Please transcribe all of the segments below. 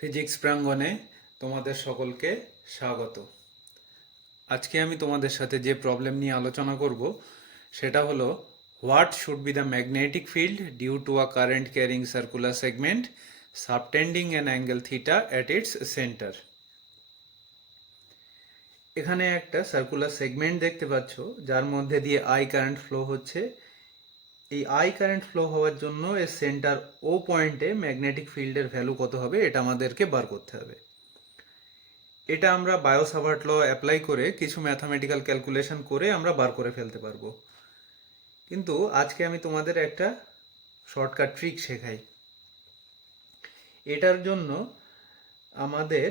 Physics প্রাঙ্গণে তোমাদের সকলকে স্বাগত। আজকে আমি তোমাদের সাথে যে প্রবলেম নিয়ে আলোচনা করব সেটা হলো what should be the magnetic field due to a current carrying circular segment subtending an angle theta at its centre. এখানে একটা সার্কুলার সেগমেন্ট দেখতে পাচ্ছ যার মধ্যে দিয়ে আই কারেন্ট ফ্লো হচ্ছে। এই আই কারেন্ট ফ্লো হওয়ার জন্য এর সেন্টার ও পয়েন্টে ম্যাগনেটিক ফিল্ডের ভ্যালু কত হবে এটা আমাদেরকে বার করতে হবে। এটা আমরা বায়ো-সাভার্ট ল অ্যাপ্লাই করে কিছু ম্যাথামেটিক্যাল ক্যালকুলেশন করে আমরা বার করে ফেলতে পারবো। কিন্তু আজকে আমি তোমাদের একটা শর্টকাট ট্রিক শেখাই। এটার জন্য আমাদের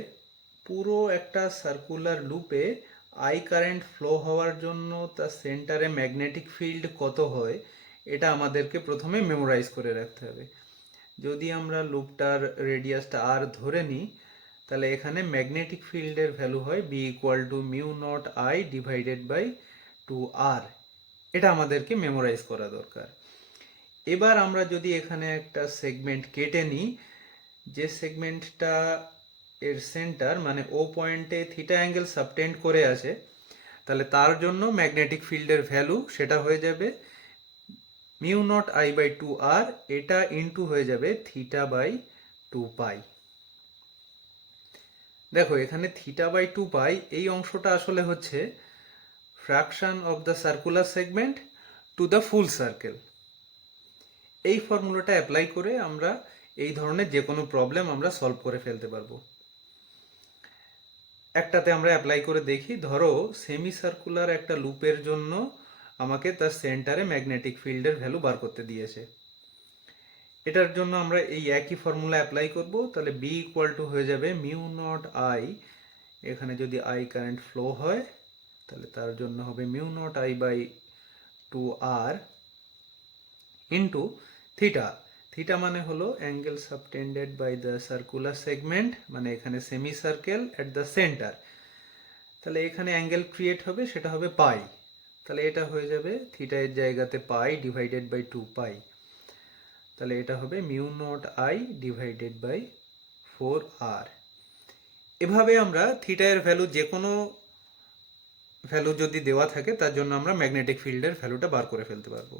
পুরো একটা সার্কুলার লুপে আই কারেন্ট ফ্লো হওয়ার জন্য তার সেন্টারে ম্যাগনেটিক ফিল্ড কত হয় এটা আমাদেরকে প্রথমে মেমোরাইজ করে রাখতে হবে। যদি আমরা লুপটার রেডিয়াসটা আর ধরে নিই তাহলে এখানে ম্যাগনেটিক ফিল্ডের ভ্যালু হয় B equal to mu naught I divided by 2r। এটা আমাদেরকে মেমোরাইজ করা দরকার। এবার আমরা যদি এখানে একটা সেগমেন্ট কেটে নিই, যে সেগমেন্টটা এর সেন্টার মানে ও পয়েন্টে থিটা অ্যাঙ্গেল সাবটেন্ড করে আছে, তাহলে তার জন্য ম্যাগনেটিক ফিল্ডের ভ্যালু সেটা হয়ে যাবে mu naught I by 2r, এটা ইন্টু হয়ে যাবে থিটা বাই 2 পাই। দেখো এখানে থিটা বাই 2 পাই এই অংশটা আসলে হচ্ছে fraction of the circular segment to the full circle. এই ফর্মুলাটা অ্যাপ্লাই করে আমরা এই ধরনের যে কোনো প্রবলেম আমরা সলভ করে ফেলতে পারবো। একটাতে আমরা অ্যাপ্লাই করে দেখি। ধরো সেমি সার্কুলার একটা লুপের জন্য আমাকে তার সেন্টারে ম্যাগনেটিক ফিল্ডের ভ্যালু বার করতে দিয়েছে। এটার জন্য আমরা এই একই ফর্মুলা অ্যাপ্লাই করব। তাহলে বি ইকুয়াল টু হয়ে যাবে মিউ নট আই, এখানে যদি আই কারেন্ট ফ্লো হয় তাহলে তার জন্য হবে mu naught I by 2r into theta. Theta মানে হলো angle subtended by the circular segment, মানে এখানে semi circle at the centre. তাহলে এখানে অ্যাঙ্গেল ক্রিয়েট হবে সেটা হবে পাই। তাহলে এটা হয়ে যাবে থিটা এর জায়গাতে পাই ডিভাইডেড বাই 2 পাই। তাহলে এটা হবে mu naught I divided by 4r। এভাবে আমরা থিটা এর ভ্যালু যে কোনো ভ্যালু যদি দেওয়া থাকে তার জন্য আমরা ম্যাগনেটিক ফিল্ডের ভ্যালুটা বার করে ফেলতে পারবো।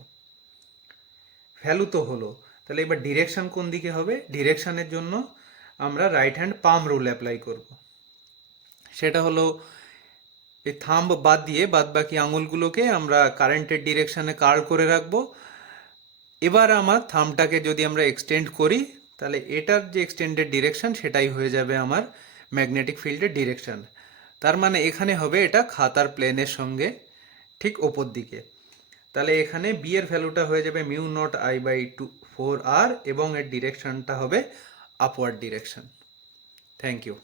ভ্যালু তো হলো, তাহলে এবার ডিরেকশন কোন দিকে হবে? ডিরেকশনের জন্য আমরা রাইট হ্যান্ড পাম রুল অ্যাপ্লাই করব। সেটা হলো এই থাম্ব বাদ দিয়ে বাদ বাকি আঙুলগুলোকে আমরা কারেন্টের ডিরেকশনে কার্ল করে রাখবো। এবার আমার থাম্বটাকে যদি আমরা এক্সটেন্ড করি তাহলে এটার যে এক্সটেন্ডেড ডিরেকশন সেটাই হয়ে যাবে আমার ম্যাগনেটিক ফিল্ডের ডিরেকশন। তার মানে এখানে হবে এটা খাতার প্লেনের সঙ্গে ঠিক ওপর দিকে। তাহলে এখানে বি এর ভ্যালুটা হয়ে যাবে mu naught I by 4r এবং এর ডিরেকশনটা হবে আপওয়ার্ড ডিরেকশন। Thank you.